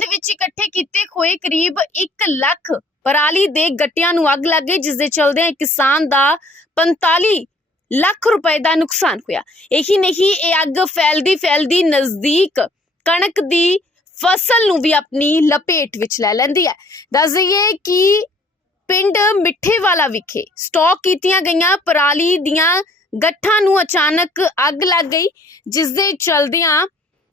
ਦੇ ਵਿੱਚ ਇਕੱਠੇ ਕੀਤੇ ਹੋਏ ਕਰੀਬ 1 ਲੱਖ ਪਰਾਲੀ ਦੇ ਗੱਟਿਆਂ ਨੂੰ ਅੱਗ ਲੱਗ ਗਈ ਜਿਸ ਦੇ ਚਲਦਿਆਂ ਕਿਸਾਨ ਦਾ 45 ਲੱਖ ਰੁਪਏ ਦਾ ਨੁਕਸਾਨ ਹੋਇਆ। ਇਹੀ ਨਹੀਂ, ਇਹ ਅੱਗ ਫੈਲਦੀ ਫੈਲਦੀ ਨਜ਼ਦੀਕ ਕਣਕ ਦੀ ਫਸਲ ਨੂੰ ਵੀ ਆਪਣੀ ਲਪੇਟ ਵਿੱਚ ਲੈ ਲੈਂਦੀ ਹੈ। ਦੱਸ ਦਈਏ ਕਿ ਪਿੰਡ ਮਿੱਠੇਵਾਲਾ ਵਿਖੇ ਸਟਾਕ ਕੀਤੀਆਂ ਗਈਆਂ ਪਰਾਲੀ ਦੀਆਂ ਗੱਠਾਂ ਨੂੰ ਅਚਾਨਕ ਅੱਗ ਲੱਗ ਗਈ ਜਿਸ ਦੇ ਚਲਦਿਆਂ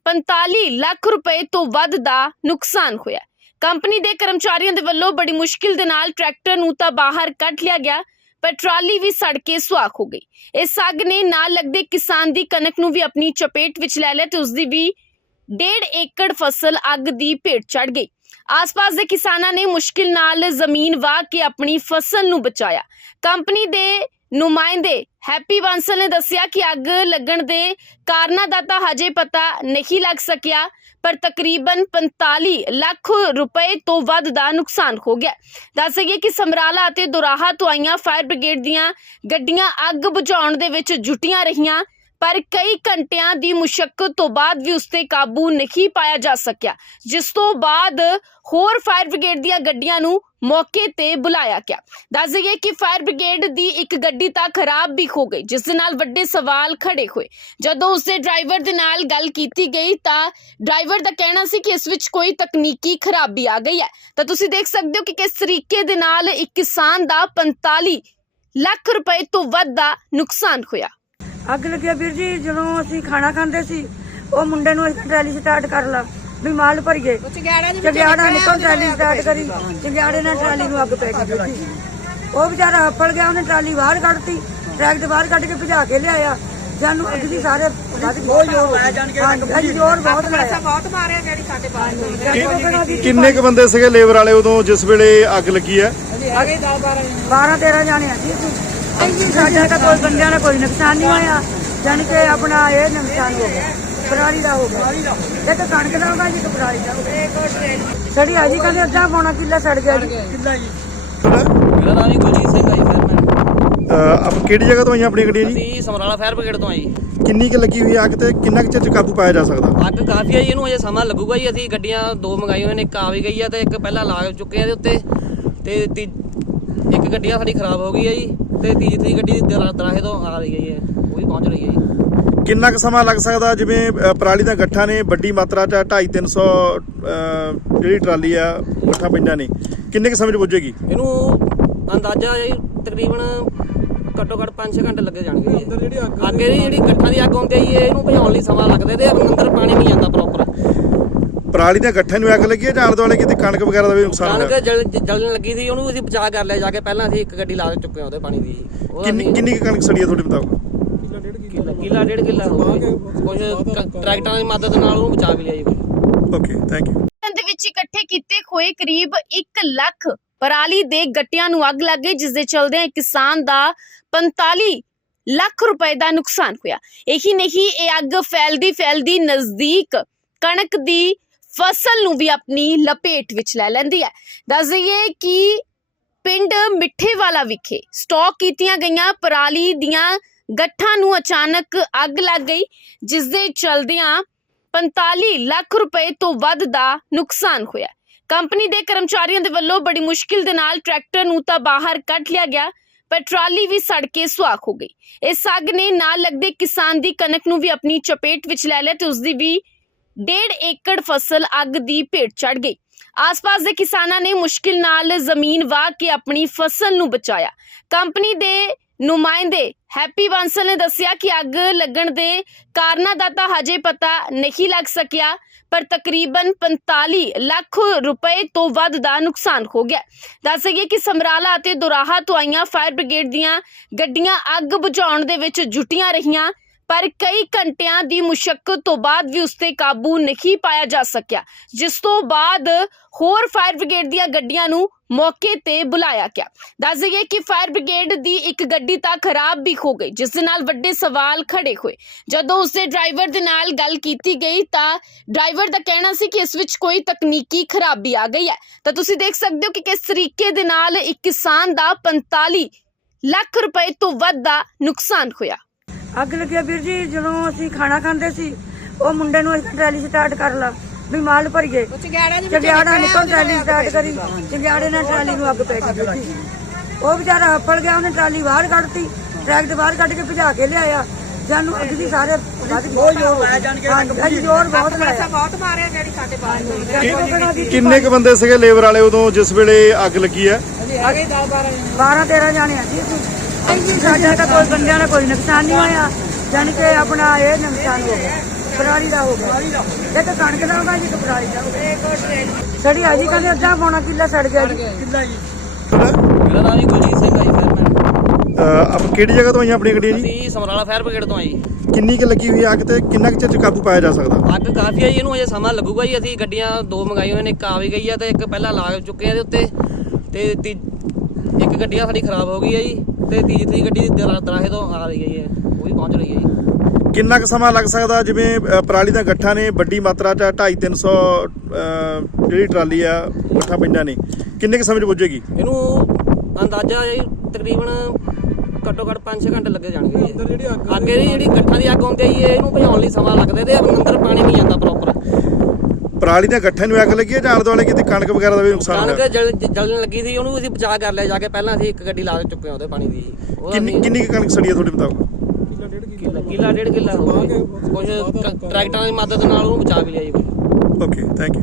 45 ਲੱਖ ਰੁਪਏ ਤੋਂ ਵੱਧ ਦਾ ਨੁਕਸਾਨ ਹੋਇਆ। ਕੰਪਨੀ ਦੇ ਕਰਮਚਾਰੀਆਂ ਦੇ ਵੱਲੋਂ ਬੜੀ ਮੁਸ਼ਕਿਲ ਦੇ ਨਾਲ ਟਰੈਕਟਰ ਨੂੰ ਤਾਂ ਬਾਹਰ ਕੱਢ ਲਿਆ ਗਿਆ, ਪਰ ਟਰਾਲੀ ਵੀ ਸੜ ਕੇ ਸੁਆਖ ਹੋ ਗਈ। ਇਸ ਅੱਗ ਨੇ ਨਾਲ ਲੱਗਦੇ ਕਿਸਾਨ ਦੀ ਕਣਕ ਨੂੰ ਵੀ ਆਪਣੀ ਚਪੇਟ ਵਿੱਚ ਲੈ ਲਿਆ ਤੇ ਉਸ ਦੀ ਵੀ ਡੇਢ ਏਕੜ ਫਸਲ ਅੱਗ ਦੀ ਭੇਟ ਚੜ ਗਈ। ਆਸ-ਪਾਸ ਦੇ ਕਿਸਾਨਾਂ ਨੇ ਮੁਸ਼ਕਿਲ ਨਾਲ ਜ਼ਮੀਨ ਵਾਹ ਕੇ ਆਪਣੀ ਫਸਲ ਨੂੰ ਬਚਾਇਆ। ਕੰਪਨੀ ਦੇ ਨੁਮਾਇੰਦੇ ਹੈਪੀ ਬਾਂਸਲ ਨੇ ਦੱਸਿਆ ਕਿ ਅੱਗ ਲੱਗਣ ਦੇ ਕਾਰਨਾਂ ਦਾ ਤਾਂ ਹਜੇ ਪਤਾ ਨਹੀਂ ਲੱਗ ਸਕਿਆ, ਪਰ ਤਕਰੀਬਨ 45 ਲੱਖ ਰੁਪਏ ਤੋਂ ਵੱਧ ਦਾ ਨੁਕਸਾਨ ਹੋ ਗਿਆ। ਦੱਸ ਦਈਏ ਕਿ ਸਮਰਾਲਾ ਅਤੇ ਦੁਰਾਹਾ ਤੋਂ ਆਈਆਂ ਫਾਇਰ ਬ੍ਰਿਗੇਡ ਦੀਆਂ ਗੱਡੀਆਂ ਅੱਗ ਬੁਝਾਉਣ ਦੇ ਵਿੱਚ ਜੁਟੀਆਂ ਰਹੀਆਂ। ਪਰ ਕਈ ਘੰਟਿਆਂ ਦੀ ਮੁਸ਼ਕਲ ਤੋਂ ਬਾਅਦ ਵੀ ਉਸ ਤੇ ਕਾਬੂ ਨਹੀਂ ਪਾਇਆ ਜਾ ਸਕਿਆ, ਜਿਸ ਤੋਂ ਬਾਅਦ ਹੋਰ ਫਾਇਰ ਬ੍ਰਿਗੇਡ ਦੀਆਂ ਗੱਡੀਆਂ ਨੂੰ ਮੌਕੇ ਤੇ ਬੁਲਾਇਆ ਗਿਆ। ਦੱਸ ਦਈਏ ਕਿ ਫਾਇਰ ਬ੍ਰਿਗੇਡ ਦੀ ਇੱਕ ਗੱਡੀ ਤਾਂ ਖਰਾਬ ਵੀ ਹੋ ਗਈ, ਜਿਸ ਦੇ ਨਾਲ ਵੱਡੇ ਸਵਾਲ ਖੜੇ ਹੋਏ। ਜਦੋਂ ਉਸ ਦੇ ਡਰਾਈਵਰ ਦੇ ਨਾਲ ਗੱਲ ਕੀਤੀ ਗਈ ਤਾਂ ਡਰਾਈਵਰ ਦਾ ਕਹਿਣਾ ਸੀ ਕਿ ਇਸ ਵਿੱਚ ਕੋਈ ਤਕਨੀਕੀ ਖਰਾਬੀ ਆ ਗਈ ਹੈ। ਤਾਂ ਤੁਸੀਂ ਦੇਖ ਸਕਦੇ ਹੋ ਕਿ ਕਿਸ ਤਰੀਕੇ ਦੇ ਨਾਲ ਇੱਕ ਕਿਸਾਨ ਦਾ 45 ਲੱਖ ਰੁਪਏ ਤੋਂ ਵੱਧ ਦਾ ਨੁਕਸਾਨ ਹੋਇਆ। ਅੱਗ ਲੱਗਿਆ ਵੀਰ ਜੀ ਜਦੋਂ ਅਸੀਂ ਖਾਣਾ ਖਾਂਦੇ ਸੀ ਉਹ ਮੁੰਡੇ ਨੂੰ ਅਸੀਂ ਟਰਾਲੀ ਸਟਾਰਟ ਕਰ ਲਾ ਵੀ ਮਾਲ ਭਰੀਏ ਚੰਗਿਆੜਾ ਨਿਕਲ ਟਰਾਲੀ ਸਟਾਰਟ ਕਰੀ? ਚੰਗਿਆੜੇ ਨਾਲ ਟਰਾਲੀ ਨੂੰ ਅੱਗ ਪੈ ਗਈ ਵੀਰ ਜੀ। ਉਹ ਵਿਚਾਰਾ ਹੱਫੜ ਗਿਆ ਉਹਨੇ ਟਰਾਲੀ ਬਾਹਰ ਕੱਢਤੀ ਟਰੈਕ ਦੇ ਬਾਹਰ ਕੱਢ ਕੇ ਭਜਾ ਕੇ ਲਿਆਇਆ। ਜਾਨੂੰ ਅੱਗ ਦੀ ਸਾਰੇ ਵੱਧ ਬਹੁਤ ਜ਼ੋਰ ਲਾਇਆ ਜਾਣ ਕੇ ਹਾਂਜੀ ਜ਼ੋਰ ਬਹੁਤ ਲਾਇਆ। ਬਹੁਤ ਮਾਰਿਆ ਜਿਹੜੀ ਸਾਡੇ ਬਾਹਰ ਕਿੰਨੇ ਕ ਬੰਦੇ ਸੀਗੇ ਲੇਬਰ ਵਾਲੇ ਉਦੋਂ ਜਿਸ ਵੇਲੇ ਅੱਗ ਲੱਗੀ ਹੈ? ਅਗੇ 10 12 12 13 ਜਾਣੇ ਆ ਜੀ ਅਸੀਂ। ਜੀ ਸਾਡਾ ਤਾਂ ਕੋਈ ਬੰਦਿਆਂ ਦਾ ਕੋਈ ਨੁਕਸਾਨ ਨਹੀਂ ਹੋਇਆ। ਜਾਣੀ ਕਿ ਆਪਣਾ ਇਹ ਨੁਕਸਾਨ ਹੋ ਗਿਆ। ਪਰਾਲੀ ਦਾ ਹੋ ਗਿਆ। ਇਹ ਤਾਂ ਕਣਕ ਦਾ ਹੋਗਾ ਜੀ ਕਿ ਪਰਾਲੀ ਦਾ ਹੋਗਾ ਸੜੀ ਆ ਜੀ ਕਹਿੰਦੇ ਅੱਧਾ ਪੌਣਾ ਕਿੱਲਾ ਸੜ ਗਿਆ ਜੀ। ਕਿੱਲਾ ਜੀ। ਮੇਰਾ ਨਾਮ ਜੀ ਗੁਰਜੀਤ ਸਿੰਘ ਆ ਜੀ ਫਾਇਰਮੈਨ ਆਪ ਕਿਹੜੀ ਜਗ੍ਹਾ ਤੋਂ ਆਈਆਂ ਆਪਣੀਆਂ ਗੱਡੀਆਂ ਜੀ? ਅਸੀਂ ਸਮਰਾਲਾ ਫਾਇਰ ਬ੍ਰਿਗੇਡ ਤੋਂ ਆ ਜੀ ਕਿੰਨੀ ਕੁ ਲੱਗੀ ਹੋਈ ਅੱਗ ਤੇ ਕਿੰਨਾ ਕੁ ਚਿਰ ਚ ਕਾਬੂ ਪਾਇਆ ਜਾ ਸਕਦਾ? ਅੱਗ ਕਾਫੀ ਆ ਜੀ ਇਹਨੂੰ ਅਜੇ ਸਮਾਂ ਲੱਗੂਗਾ ਜੀ। ਅਸੀਂ ਗੱਡੀਆਂ ਦੋ ਮੰਗਾਈਆਂ ਹੋਈਆਂ ਨੇ ਇੱਕ ਆ ਵੀ ਗਈ ਆ ਤੇ ਇੱਕ ਪਹਿਲਾਂ ਲਾ ਚੁੱਕੇ ਆ ਦੇ ਉੱਤੇ। ਤੇ ਇੱਕ ਗੱਡੀ ਆ ਸਾਡੀ ਖਰਾਬ ਹੋ ਗਈ ਹੈ ਜੀ। ਤੇ ਤੀਜੀ ਗੱਡੀ ਦਰਾ- ਦਰਾਹੇ ਤੋਂ ਆ ਰਹੀ ਹੈ। ਉਹ ਵੀ ਪਹੁੰਚ ਰਹੀ ਹੈ ਜੀ। ਕਿੰਨਾ ਕੁ ਸਮਾਂ ਲੱਗ ਸਕਦਾ ਜਿਵੇਂ ਅ, ਪਰਾਲੀ ਦੀਆਂ ਗੱਠਾਂ ਨੇ ਵੱਡੀ ਮਾਤਰਾ ਚ 2.5 300 ਜਿਹੜੀ ਟਰਾਲੀ ਆ ਗੱਠਾਂ ਪਈਆਂ ਨੇ। ਕਿੰਨੇ ਕੁ ਸਮੇਂ ਚ ਪੁੱਜੇਗੀ? ਇਹਨੂੰ ਅੰਦਾਜ਼ਾ ਜੀ ਤਕਰੀਬਨ ਘੱਟੋ ਘੱਟ 5-6 ਘੰਟੇ ਲੱਗੇ ਜਾਣਗੇ ਜੀ। ਅੱਗੇ ਦੀ ਜਿਹੜੀ ਗੱਠਾਂ ਦੀ ਅੱਗ ਹੁੰਦੀ ਹੈ ਜੀ ਇਹਨੂੰ ਭਜਾਉਣ ਲਈ ਸਮਾਂ ਲੱਗਦਾ ਤੇ ਅੰਦਰ ਪਾਣੀ ਨਹੀਂ ਜਾਂਦਾ ਪ੍ਰੋਪਰ ਪਰਾਲੀ ਦੀਆਂ ਗੱਠਾਂ ਨੂੰ ਅੱਗ ਲੱਗੀ ਹੈ ਜਾਂ ਆਲੇ ਦੁਆਲੇ ਕਿਤੇ ਕਣਕ ਵਗੈਰਾ ਦਾ ਵੀ ਨੁਕਸਾਨ ਕਣਕ ਹੋਇਆ? ਜਲ ਜਲਣ ਲੱਗੀ ਸੀ ਉਹਨੂੰ ਅਸੀਂ ਬਚਾ ਕਰ ਲਿਆ ਜਾ ਕੇ ਪਹਿਲਾਂ ਅਸੀਂ ਇੱਕ ਗੱਡੀ ਲਾ ਚੁੱਕੇ ਉਹਦੇ ਪਾਣੀ ਦੀ। ਕਿੰਨੀ ਕਿੰਨੀ ਕੁ ਕਣਕ ਸੜੀ ਹੈ ਤੁਹਾਡੇ ਮੁਤਾਬਕ? ਕਿੱਲਾ ਕਿੱਲਾ ਡੇਢ ਕਿੱਲਾ ਹੋ ਗਿਆ ਕੁਝ ਟਰੈਕਟਰਾਂ ਦੀ ਮਦਦ ਨਾਲ ਉਹਨੂੰ ਬਚਾ ਵੀ ਲਿਆ ਜੀ ਓਕੇ ਥੈਂਕ ਯੂ ਦੇ ਵਿੱਚ ਇਕੱਠੇ ਕੀਤੇ ਹੋਏ ਕਰੀਬ 1 ਲੱਖ ਪਰਾਲੀ ਦੇ ਗੱਟਿਆਂ ਨੂੰ ਅੱਗ ਲੱਗ ਗਈ ਜਿਸ ਦੇ ਚਲਦਿਆਂ ਇੱਕ ਕਿਸਾਨ ਦਾ 45 ਲੱਖ ਰੁਪਏ ਦਾ ਨੁਕਸਾਨ ਹੋਇਆ। ਇਹੀ ਨਹੀਂ ਇਹ ਅੱਗ ਫੈਲਦੀ ਫੈਲਦੀ ਨਜ਼ਦੀਕ ਕਣਕ ਦੀ ਫਸਲ ਨੂੰ ਵੀ ਆਪਣੀ ਲਪੇਟ ਵਿੱਚ ਲੈ ਲੈਂਦੀ ਹੈ। ਦੱਸ ਦਈਏ ਕਿ ਪਿੰਡ ਮਿੱਠੇਵਾਲਾ ਵਿਖੇ ਸਟਾਕ ਕੀਤੀਆਂ ਗਈਆਂ ਪਰਾਲੀ ਦੀਆਂ ਗੱਠਾਂ ਨੂੰ ਅਚਾਨਕ ਅੱਗ ਲੱਗ ਗਈ ਜਿਸ ਦੇ ਚਲਦਿਆਂ 45 ਲੱਖ ਰੁਪਏ ਤੋਂ ਵੱਧ ਦਾ ਨੁਕਸਾਨ ਹੋਇਆ। ਕੰਪਨੀ ਦੇ ਕਰਮਚਾਰੀਆਂ ਦੇ ਵੱਲੋਂ ਬੜੀ ਮੁਸ਼ਕਿਲ ਦੇ ਨਾਲ ਟਰੈਕਟਰ ਨੂੰ ਤਾਂ ਬਾਹਰ ਕੱਢ ਲਿਆ ਗਿਆ, ਪਰ ਟਰਾਲੀ ਵੀ ਸੜ ਕੇ ਸੁਆਖ ਹੋ ਗਈ। ਇਸ ਅੱਗ ਨੇ ਨਾਲ ਲੱਗਦੇ ਕਿਸਾਨ ਦੀ ਕਣਕ ਨੂੰ ਵੀ ਆਪਣੀ ਚਪੇਟ ਵਿੱਚ ਲੈ ਲਿਆ ਤੇ ਉਸ ਦੀ ਵੀ ਡੇਢ ਏਕੜ ਫਸਲ ਅੱਗ ਦੀ ਭੇਟ ਚੜ ਗਈ। ਆਸ-ਪਾਸ ਦੇ ਕਿਸਾਨਾਂ ਨੇ ਮੁਸ਼ਕਿਲ ਨਾਲ ਜ਼ਮੀਨ ਵਾਹ ਕੇ ਆਪਣੀ ਫਸਲ ਨੂੰ ਬਚਾਇਆ। ਕੰਪਨੀ ਦੇ ਨੁਮਾਇੰਦੇ ਹੈਪੀ ਬਾਂਸਲ ਨੇ ਦੱਸਿਆ ਕਿ ਅੱਗ ਲੱਗਣ ਦੇ ਕਾਰਨਾਂ ਦਾ ਤਾਂ ਹਜੇ ਪਤਾ ਨਹੀਂ ਲੱਗ ਸਕਿਆ, ਪਰ ਤਕਰੀਬਨ 45 ਲੱਖ ਰੁਪਏ ਤੋਂ ਵੱਧ ਦਾ ਨੁਕਸਾਨ ਹੋ ਗਿਆ। ਦੱਸ ਦਈਏ ਕਿ ਸਮਰਾਲਾ ਅਤੇ ਦੁਰਾਹਾ ਤੋਂ ਆਈਆਂ ਫਾਇਰ ਬ੍ਰਿਗੇਡ ਦੀਆਂ ਗੱਡੀਆਂ ਅੱਗ ਬੁਝਾਉਣ ਦੇ ਵਿੱਚ ਜੁਟੀਆਂ ਰਹੀਆਂ। ਪਰ ਕਈ ਘੰਟਿਆਂ ਦੀ ਮੁਸ਼ਕਲ ਤੋਂ ਬਾਅਦ ਵੀ ਉਸ ਤੇ ਕਾਬੂ ਨਹੀਂ ਪਾਇਆ ਜਾ ਸਕਿਆ, ਜਿਸ ਤੋਂ ਬਾਅਦ ਹੋਰ ਫਾਇਰ ਬ੍ਰਿਗੇਡ ਦੀਆਂ ਗੱਡੀਆਂ ਨੂੰ ਮੌਕੇ ਤੇ ਬੁਲਾਇਆ ਗਿਆ। ਦੱਸ ਦਈਏ ਕਿ ਫਾਇਰ ਬ੍ਰਿਗੇਡ ਦੀ ਇੱਕ ਗੱਡੀ ਤਾਂ ਖਰਾਬ ਵੀ ਹੋ ਗਈ, ਜਿਸ ਦੇ ਨਾਲ ਵੱਡੇ ਸਵਾਲ ਖੜੇ ਹੋਏ। ਜਦੋਂ ਉਸ ਦੇ ਡਰਾਈਵਰ ਦੇ ਨਾਲ ਗੱਲ ਕੀਤੀ ਗਈ ਤਾਂ ਡਰਾਈਵਰ ਦਾ ਕਹਿਣਾ ਸੀ ਕਿ ਇਸ ਵਿੱਚ ਕੋਈ ਤਕਨੀਕੀ ਖਰਾਬੀ ਆ ਗਈ ਹੈ। ਤਾਂ ਤੁਸੀਂ ਦੇਖ ਸਕਦੇ ਹੋ ਕਿ ਕਿਸ ਤਰੀਕੇ ਦੇ ਨਾਲ ਇੱਕ ਕਿਸਾਨ ਦਾ 45 ਲੱਖ ਰੁਪਏ ਤੋਂ ਵੱਧ ਦਾ ਨੁਕਸਾਨ ਹੋਇਆ। ਅੱਗ ਲੱਗਿਆ ਵੀਰ ਜੀ ਜਦੋਂ ਅਸੀਂ ਖਾਣਾ ਖਾਂਦੇ ਸੀ ਉਹ ਮੁੰਡੇ ਨੂੰ ਅਸੀਂ ਟਰਾਲੀ ਸਟਾਰਟ ਕਰ ਲਾ ਵੀ ਮਾਲ ਭਰੀਏ। ਚੰਗਿਆੜਾ ਚੰਗਿਆੜਾ ਨਿਕਲ ਟਰਾਲੀ ਸਟਾਰਟ ਕਰੀ ਚੰਗਿਆੜੇ ਨਾਲ ਟਰਾਲੀ ਨੂੰ ਅੱਗ ਪੈ ਗਈ। ਉਹ ਵਿਚਾਰਾ ਹੱਫੜ ਗਿਆ ਉਹਨੇ ਟਰਾਲੀ ਬਾਹਰ ਕੱਢਤੀ ਟਰੈਕ ਦੇ ਬਾਹਰ ਕੱਢ ਕੇ ਭਜਾ ਕੇ ਲਿਆਇਆ। ਜਾਨੂੰ ਅੱਗ ਵੀ ਸਾਰੇ ਬਹੁਤ ਜ਼ੋਰ ਲਾਇਆ ਜਾਣ ਕੇ ਹਾਂਜੀ ਜ਼ੋਰ ਬਹੁਤ ਲਾਇਆ। ਬਹੁਤ ਮਾਰਿਆ ਜਿਹੜੀ ਸਾਡੇ ਬਾਹਰ ਕਿੰਨੇ ਕ ਬੰਦੇ ਸੀਗੇ ਲੇਬਰ ਵਾਲੇ ਉਦੋਂ ਜਿਸ ਵੇਲੇ ਅੱਗ ਲੱਗੀ ਹੈ? ਅਗੇ 10 12 12 13 ਜਾਣੇ ਆ ਜੀ ਸਾਡਾ ਤਾਂ ਕੋਈ ਬੰਦਿਆਂ ਦਾ ਕੋਈ ਨੁਕਸਾਨ ਨਹੀਂ ਹੋਇਆ। ਜਾਣੀ ਕਿ ਆਪਣਾ ਇਹ ਨੁਕਸਾਨ ਹੋ ਗਿਆ। ਪਰਾਲੀ ਦਾ ਹੋ ਗਿਆ। ਇਹ ਤਾਂ ਕਣਕ ਦਾ ਹੋਗਾ ਜੀ ਕਿ ਪਰਾਲੀ ਦਾ ਹੋ ਗਿਆ। ਸੜੀ ਆ ਜੀ ਕਹਿੰਦੇ ਅੱਧਾ ਪੌਣਾ ਕਿੱਲਾ ਸੜ ਗਿਆ ਜੀ। ਕਿੱਲਾ ਜੀ। ਮੇਰਾ ਨਾਮ ਜੀ ਗੁਰਜੀਤ ਸਿੰਘ ਆ ਜੀ ਫਾਇਰਮੈਨ ਆਪ ਕਿਹੜੀ ਜਗ੍ਹਾ ਤੋਂ ਆਈਆਂ ਆਪਣੀਆਂ ਗੱਡੀਆਂ ਜੀ? ਅਸੀਂ ਸਮਰਾਲਾ ਫਾਇਰ ਬ੍ਰਿਗੇਡ ਤੋਂ ਆ ਜੀ ਕਿੰਨੀ ਕੁ ਲੱਗੀ ਹੋਈ ਅੱਗ ਤੇ ਕਿੰਨਾ ਕੁ ਚਿਰ ਚ ਕਾਬੂ ਪਾਇਆ ਜਾ ਸਕਦਾ? ਅੱਗ ਕਾਫੀ ਆ ਜੀ ਇਹਨੂੰ ਅਜੇ ਸਮਾਂ ਲੱਗੂਗਾ ਜੀ। ਅਸੀਂ ਗੱਡੀਆਂ ਦੋ ਮੰਗਾਈਆਂ ਹੋਈਆਂ ਨੇ ਇੱਕ ਆ ਵੀ ਗਈ ਆ ਤੇ ਇੱਕ ਪਹਿਲਾਂ ਲਾ ਚੁੱਕੇ ਆ ਇਹਦੇ ਉੱਤੇ। ਤੇ ਤੀ- ਇੱਕ ਗੱਡੀਆਂ ਸਾਡੀ ਖਰਾਬ ਹੋ ਗਈ ਹੈ ਜੀ। ਤੇ ਤੀਜੀ ਤੀਜੀ ਗੱਡੀ ਦਰਾ- ਦਰਾਹੇ ਤੋਂ ਆ ਰਹੀ ਹੈ ਜੀ ਉਹ ਵੀ ਪਹੁੰਚ ਰਹੀ ਹੈ ਜੀ। ਕਿੰਨਾ ਕੁ ਸਮਾਂ ਲੱਗ ਸਕਦਾ ਜਿਵੇਂ ਪਰਾਲੀ ਦੀਆਂ ਗੱਠਾਂ ਨੇ ਵੱਡੀ ਮਾਤਰਾ ਚ 2.5 300 ਜਿਹੜੀ ਟਰਾਲੀ ਆ ਗੱਠਾਂ ਪਈਆਂ ਨੇ। ਕਿੰਨੇ ਕੁ ਸਮੇਂ ਚ ਪੁੱਜੇਗੀ? ਇਹਨੂੰ ਅੰਦਾਜ਼ਾ ਜੀ ਤਕਰੀਬਨ ਘੱਟੋ ਘੱਟ 5-6 ਘੰਟੇ ਲੱਗੇ ਜਾਣਗੇ ਜੀ। ਅੱਗੇ ਦੀ ਜਿਹੜੀ ਗੱਠਾਂ ਦੀ ਅੱਗ ਹੁੰਦੀ ਹੈ ਜੀ ਇਹਨੂੰ ਭਜਾਉਣ ਲਈ ਸਮਾਂ ਲੱਗਦਾ ਤੇ ਅੰਦਰ ਪਾਣੀ ਨਹੀਂ ਜਾਂਦਾ ਪ੍ਰੋਪਰ ਪਰਾਲੀ ਦੀਆਂ ਗੱਠਾਂ ਨੂੰ ਅੱਗ ਲੱਗੀ ਹੈ ਜਾਂ ਆਲੇ ਦੁਆਲੇ ਕਿਤੇ ਕਣਕ ਵਗੈਰਾ ਦਾ ਵੀ ਨੁਕਸਾਨ ਕਣਕ ਹੋਇਆ? ਜਲ ਜਲਣ ਲੱਗੀ ਸੀ ਉਹਨੂੰ ਅਸੀਂ ਬਚਾ ਕਰ ਲਿਆ ਜਾ ਕੇ। ਪਹਿਲਾਂ ਅਸੀਂ ਇੱਕ ਗੱਡੀ ਲਾ ਚੁੱਕੇ ਹਾਂ ਉਹਦੇ ਪਾਣੀ ਦੀ। ਉਹਦਾ ਕਿੰਨੀ ਕਿੰਨੀ ਕੁ ਕਣਕ ਸੜੀ ਹੈ ਤੁਹਾਡੇ ਮੁਤਾਬਕ? ਕਿੱਲਾ ਕਿੱਲਾ ਡੇਢ ਕਿੱਲਾ ਹੋ ਗਿਆ ਕੁਝ ਟਰੈਕਟਰਾਂ ਦੀ ਮਦਦ ਨਾਲ ਉਹਨੂੰ ਬਚਾ ਵੀ ਲਿਆ ਜੀ। ਕੁਛ ਓਕੇ ਥੈਂਕ ਯੂ